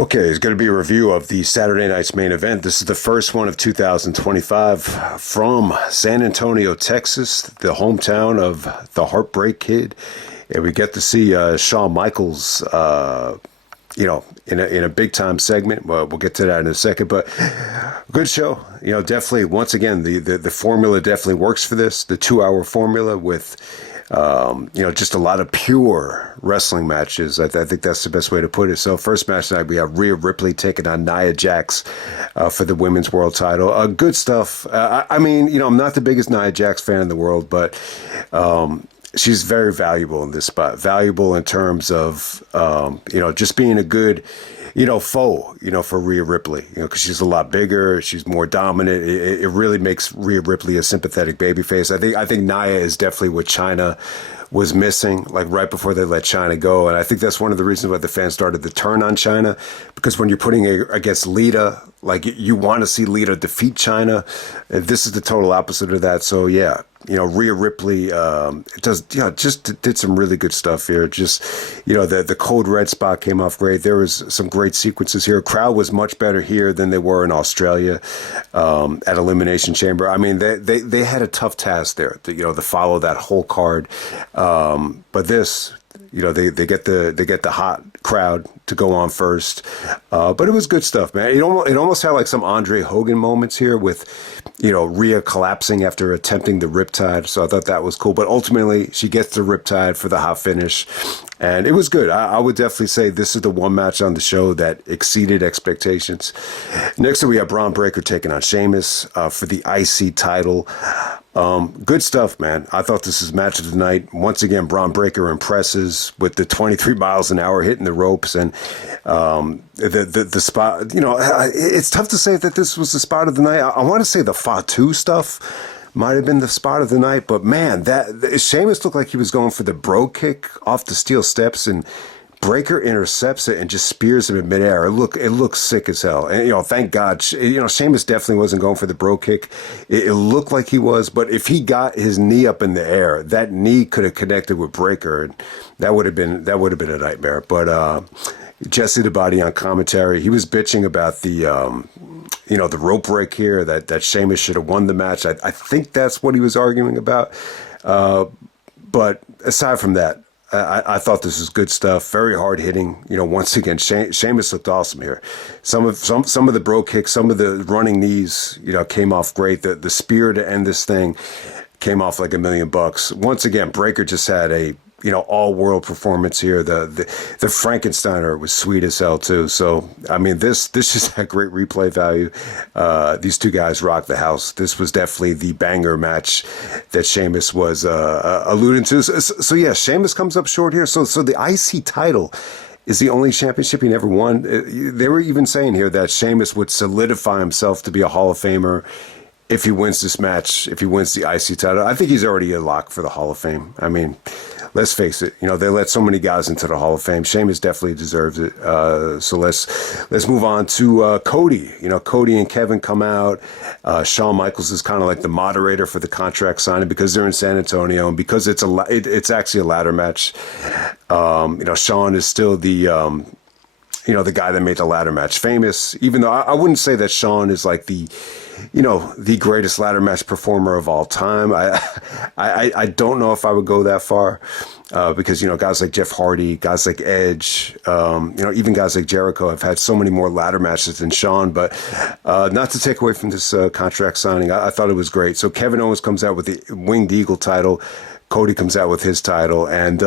Okay, it's going to be a review of the Saturday night's main event. This is the first one of 2025 from San Antonio, Texas, the hometown of the Heartbreak Kid. And we get to see Shawn Michaels, in a big time segment. Well, we'll get to that in a second, but good show. Definitely, once again, the formula definitely works for this. The 2 hour formula with just a lot of pure wrestling matches. I think that's the best way to put it. So first match tonight, we have Rhea Ripley taking on Nia Jax for the women's world title. Good stuff. I'm not the biggest Nia Jax fan in the world, but she's very valuable in this spot. Valuable in terms of, just being a good, foe, for Rhea Ripley, because she's a lot bigger, she's more dominant. It really makes Rhea Ripley a sympathetic babyface. I think Nia is definitely what China was missing, like right before they let China go. And I think that's one of the reasons why the fans started to turn on China, because when you're putting against Lita, like you want to see Lita defeat China. This is the total opposite of that. So yeah, Rhea Ripley just did some really good stuff here. Just, the Code Red spot came off great. There was some great sequences here. Crowd was much better here than they were in Australia at Elimination Chamber. I mean, they had a tough task there, to follow that whole card. But this, they get the hot crowd to go on first. But it was good stuff, man. It almost had like some Andre Hogan moments here with, Rhea collapsing after attempting the Riptide. So I thought that was cool. But ultimately, she gets the Riptide for the hot finish. And it was good. I would definitely say this is the one match on the show that exceeded expectations. Next up, we have Braun Breaker taking on Sheamus for the IC title. Good stuff, man. I thought this is match of the night. Once again, Braun Breaker impresses with the 23 miles an hour hitting the ropes, and the spot. It's tough to say that this was the spot of the night. I want to say the Fatu stuff might have been the spot of the night, but man, that Sheamus looked like he was going for the bro kick off the steel steps, and Breaker intercepts it and just spears him in midair. It looks sick as hell. And, thank God, Sheamus definitely wasn't going for the bro kick. It looked like he was, but if he got his knee up in the air, that knee could have connected with Breaker, and that would have been a nightmare. But Jesse the Body on commentary, he was bitching about the rope break here, that Sheamus should have won the match. I think that's what he was arguing about. But aside from that, I thought this was good stuff. Very hard hitting. Once again, Sheamus looked awesome here. Some of the bro kicks, some of the running knees, came off great. The spear to end this thing came off like $1 million. Once again, Breaker just had a all world performance here. The Frankensteiner was sweet as hell too. So I mean, this just had great replay value. These two guys rocked the house. This was definitely the banger match that Sheamus was alluding to. So yeah, Sheamus comes up short here. So the IC title is the only championship he never won. They were even saying here that Sheamus would solidify himself to be a Hall of Famer if he wins this match, if he wins the IC title. I think he's already a lock for the Hall of Fame. I mean, let's face it, they let so many guys into the Hall of Fame. Sheamus definitely deserves it. So let's move on to Cody. Cody and Kevin come out. Shawn Michaels is kind of like the moderator for the contract signing because they're in San Antonio and because it's actually a ladder match. Shawn is still the guy that made the ladder match famous, even though I wouldn't say that Shawn is like the greatest ladder match performer of all time. I don't know if I would go that far because, guys like Jeff Hardy, guys like Edge, even guys like Jericho have had so many more ladder matches than Shawn. But not to take away from this contract signing, I thought it was great. So Kevin Owens comes out with the Winged Eagle title. Cody comes out with his title. And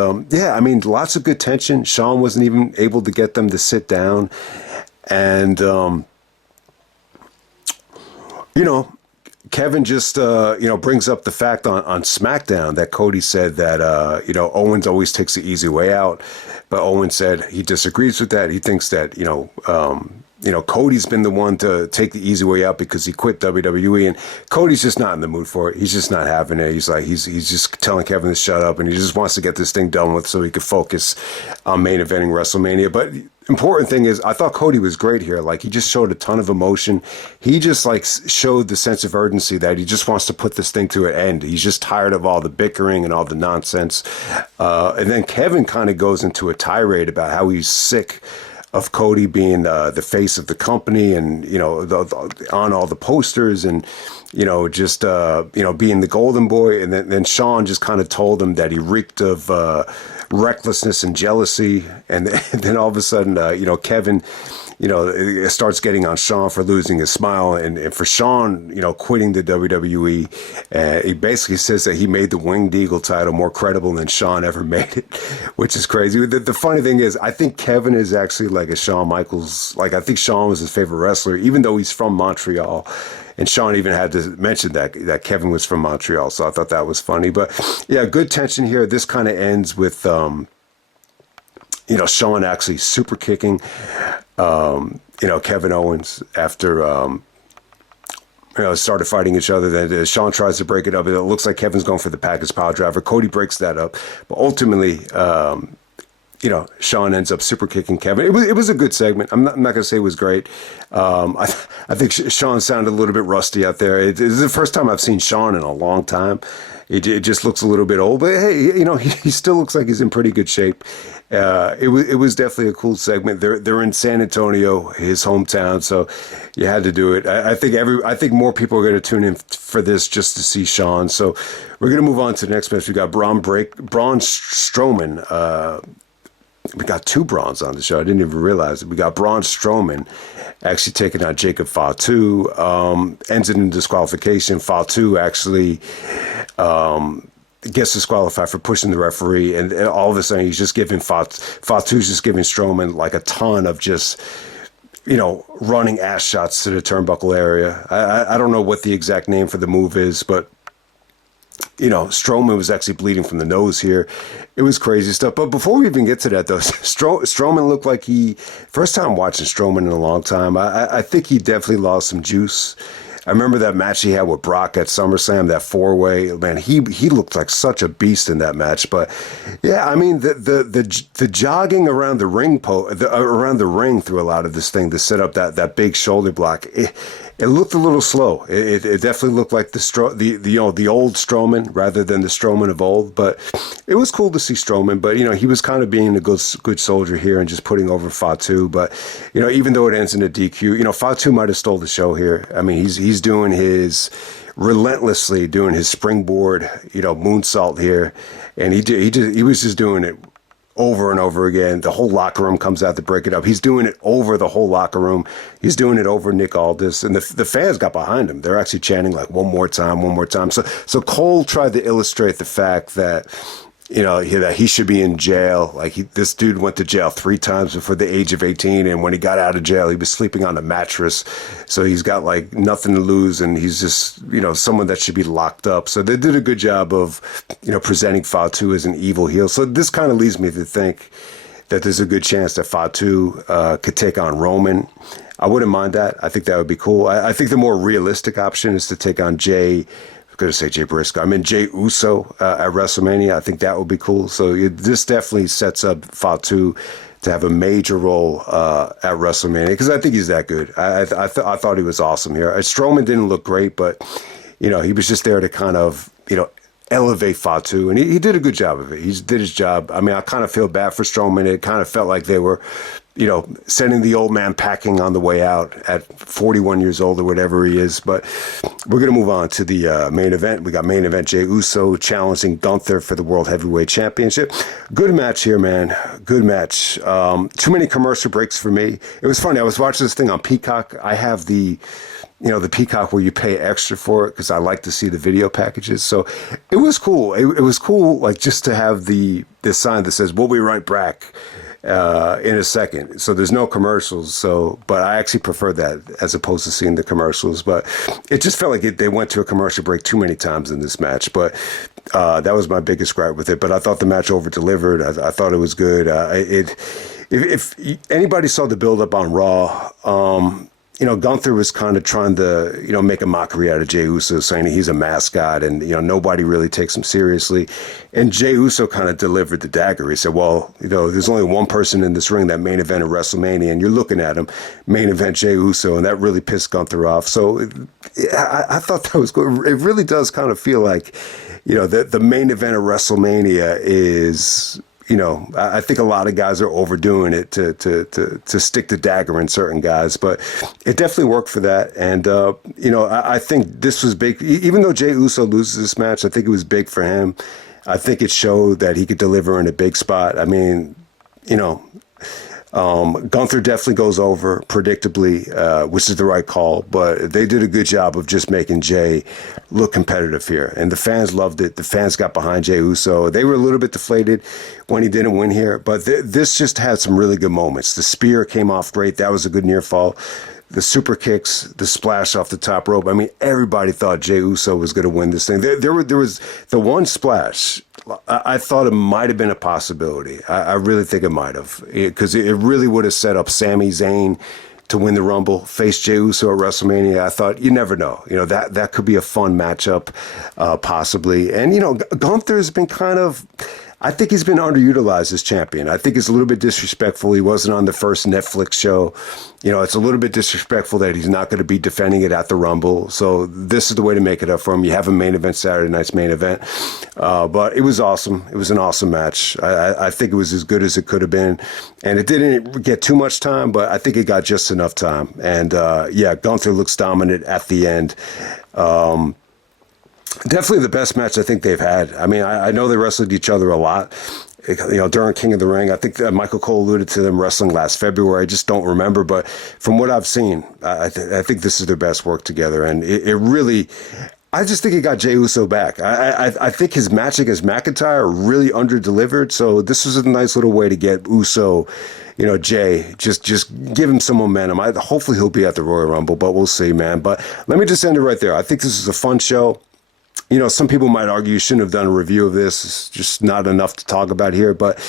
lots of good tension. Shawn wasn't even able to get them to sit down. And, Kevin just, brings up the fact on SmackDown that Cody said that, Owens always takes the easy way out. But Owens said he disagrees with that. He thinks that, Cody's been the one to take the easy way out because he quit WWE, and Cody's just not in the mood for it. He's just not having it. He's just telling Kevin to shut up, and he just wants to get this thing done with so he could focus on main eventing WrestleMania. But important thing is, I thought Cody was great here. Like, he just showed a ton of emotion. He just showed the sense of urgency that he just wants to put this thing to an end. He's just tired of all the bickering and all the nonsense. And then Kevin kind of goes into a tirade about how he's sick of Cody being the face of the company, and on all the posters, and just being the golden boy. And then Shawn just kind of told him that he reeked of recklessness and jealousy, and then all of a sudden, Kevin, starts getting on Shawn for losing his smile, and for Shawn, quitting the WWE. He basically says that he made the Winged Eagle title more credible than Shawn ever made it, which is crazy. The funny thing is, I think Kevin is actually like a Shawn Michaels. Like, I think Shawn was his favorite wrestler, even though he's from Montreal. And Shawn even had to mention that Kevin was from Montreal, so I thought that was funny. But yeah, good tension here. This kind of ends with Shawn actually super kicking Kevin Owens after started fighting each other. Then Shawn tries to break it up. It looks like Kevin's going for the package power driver. Cody breaks that up, but ultimately, Shawn ends up super kicking Kevin. It was a good segment. I'm not going to say it was great. I think Shawn sounded a little bit rusty out there. It is the first time I've seen Shawn in a long time. It just looks a little bit old, but hey, he still looks like he's in pretty good shape. It was definitely a cool segment. They're in San Antonio, his hometown, so you had to do it. I think more people are going to tune in for this just to see Shawn. So we're going to move on to the next match. We got Braun Strowman. We got two Brons on the show. I didn't even realize it. We got Braun Strowman actually taking out Jacob Fatu. Ends it in disqualification. Fatu actually gets disqualified for pushing the referee, and all of a sudden he's just giving Fatu's just giving Strowman like a ton of just running ass shots to the turnbuckle area. I don't know what the exact name for the move is, but Strowman was actually bleeding from the nose here. It was crazy stuff. But before we even get to that, though, Strowman looked like first time watching Strowman in a long time. I think he definitely lost some juice. I remember that match he had with Brock at SummerSlam, that 4-way. Man, he looked like such a beast in that match. But yeah, I mean the jogging around the ring around the ring through a lot of this thing to set up that big shoulder block. It looked a little slow. It definitely looked like the old Strowman rather than the Strowman of old. But it was cool to see Strowman. But he was kind of being a good soldier here and just putting over Fatu. But even though it ends in a DQ, Fatu might have stole the show here. I mean, he's relentlessly doing his springboard, moonsault here, and he was just doing it over and over again. The whole locker room comes out to break it up. He's doing it over the whole locker room. He's doing it over Nick Aldis, and the fans got behind him. They're actually chanting like one more time, one more time. So Cole tried to illustrate the fact that that he should be in jail. Like this dude went to jail 3 times before the age of 18, and when he got out of jail, he was sleeping on a mattress. So he's got like nothing to lose, and he's just someone that should be locked up. So they did a good job of presenting Fatu as an evil heel. So this kind of leads me to think that there's a good chance that Fatu could take on Roman. I wouldn't mind that. I think that would be cool. I think the more realistic option is to take on Jay Briscoe. I mean, Jey Uso at WrestleMania. I think that would be cool. So this definitely sets up Fatu to have a major role at WrestleMania, because I think he's that good. I thought he was awesome here. Strowman didn't look great, but he was just there to kind of elevate Fatu, and he did a good job of it. He did his job. I mean, I kind of feel bad for Strowman. It kind of felt like they were sending the old man packing on the way out at 41 years old or whatever he is. But we're going to move on to the main event. We got main event Jey Uso challenging Gunther for the World Heavyweight Championship. Good match here, man. Good match. Too many commercial breaks for me. It was funny. I was watching this thing on Peacock. I have the Peacock where you pay extra for it because I like to see the video packages. So it was cool. It was cool, like just to have this sign that says, "We'll be right back." In a second. So there's no commercials. But I actually prefer that as opposed to seeing the commercials. But it just felt like they went to a commercial break too many times in this match. But that was my biggest gripe with it. But I thought the match over delivered. I thought it was good. If anybody saw the build up on Raw, Gunther was kind of trying to, make a mockery out of Jey Uso, saying he's a mascot and, nobody really takes him seriously. And Jey Uso kind of delivered the dagger. He said, well, there's only one person in this ring that main evented WrestleMania, and you're looking at him, main event Jey Uso, and that really pissed Gunther off. So I thought that was good. It really does kind of feel like, the main event of WrestleMania is I think a lot of guys are overdoing it to stick the dagger in certain guys, but it definitely worked for that. And, I think this was big. Even though Jey Uso loses this match, I think it was big for him. I think it showed that he could deliver in a big spot. I mean, Gunther definitely goes over predictably, which is the right call, but they did a good job of just making Jey look competitive here. And the fans loved it. The fans got behind Jey Uso. They were a little bit deflated when he didn't win here, but this just had some really good moments. The spear came off great. That was a good near fall. The super kicks, the splash off the top rope. I mean, everybody thought Jey Uso was going to win this thing. There was the one splash. I thought it might have been a possibility. I really think it might have, because it really would have set up Sami Zayn to win the Rumble, face Jey Uso at WrestleMania. I thought, you never know. That could be a fun matchup, possibly. And, Gunther's been I think he's been underutilized as champion. I think it's a little bit disrespectful. He wasn't on the first Netflix show. It's a little bit disrespectful that he's not going to be defending it at the Rumble. So this is the way to make it up for him. You have a main event, Saturday night's main event. But it was awesome. It was an awesome match. I think it was as good as it could have been. And it didn't get too much time, but I think it got just enough time. And, Gunther looks dominant at the end. Definitely the best match I think they've had. I mean, I know they wrestled each other a lot, during King of the Ring. I think Michael Cole alluded to them wrestling last February. I just don't remember. But from what I've seen, I think this is their best work together. And it really, I just think it got Jey Uso back. I think his match against McIntyre really under-delivered. So this was a nice little way to get Uso, Jey, just give him some momentum. Hopefully he'll be at the Royal Rumble, but we'll see, man. But let me just end it right there. I think this is a fun show. Some people might argue you shouldn't have done a review of this. It's just not enough to talk about here. But,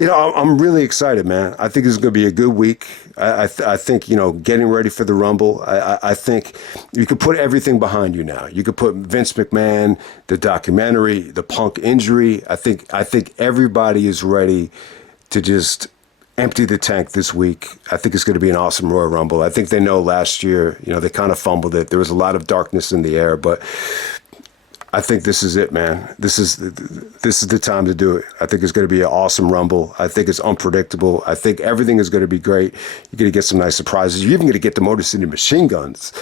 I'm really excited, man. I think this is going to be a good week. I think, getting ready for the Rumble, I think you could put everything behind you now. You could put Vince McMahon, the documentary, the Punk injury. I think everybody is ready to just empty the tank this week. I think it's going to be an awesome Royal Rumble. I think they know last year, they kind of fumbled it. There was a lot of darkness in the air, but I think this is it, man. This is the time to do it. I think it's going to be an awesome Rumble. I think it's unpredictable. I think everything is going to be great. You're going to get some nice surprises. You're even going to get the Motor City Machine Guns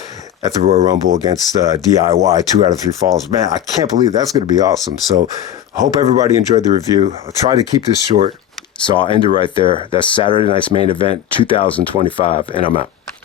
at the Royal Rumble against DIY, 2 out of 3 falls. Man, I can't believe that's going to be awesome. So hope everybody enjoyed the review. I'll try to keep this short, so I'll end it right there. That's Saturday night's main event, 2025, and I'm out.